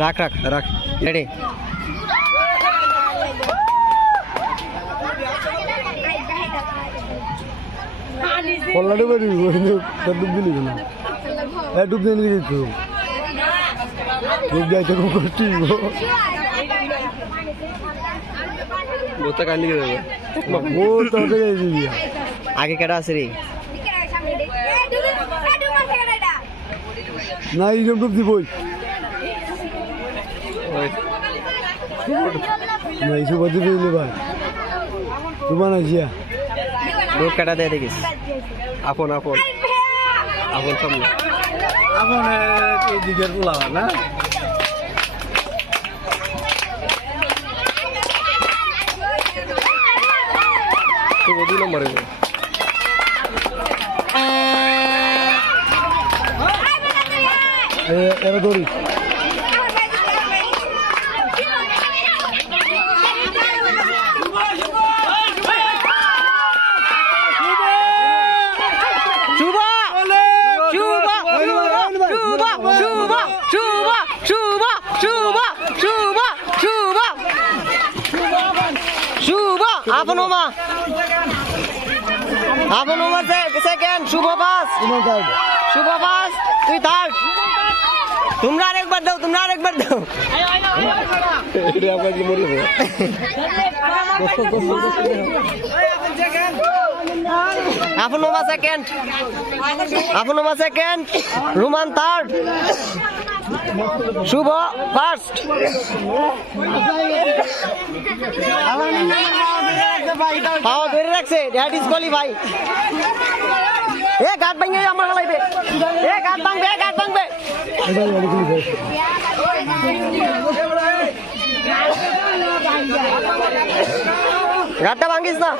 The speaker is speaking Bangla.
রাখ রাখ রাখ। রেডি পল্লাটা ডুব দিলি কেন? ডুব দিয়ে নিয়ে ডুব খুব কষ্ট বোতা কালি দেবে ও তো ওটা যাই দিবি। আগে কেডা আছে রে? না এইরকম ডুব দিবই। না এইসব বাদ দিবি ভাই। তোমার আছিয়া লোক কেডা দেয় দেখিস? আপন আপন। আপন সামনে এখন এই দিকের পোলা না? তো দুই নম্বরে এরা ধরি। আপন মা আপন মা সেকেন্ড শুভ পাস। শুভ পাস। তুই থার্ড তোমরা আরেকবার দাও, তোমরা আরেকবার দাও। রুমান থার্ড শুভ ফার্স্ট পাও ধরে রাখছে দ্যাট ইজ কোয়ালিফাই এ গাত ভাঙবে আমার হালাইবে এ গাত ভাঙবে এ গাত ভাঙবে। গাতটা ভাঙিস না।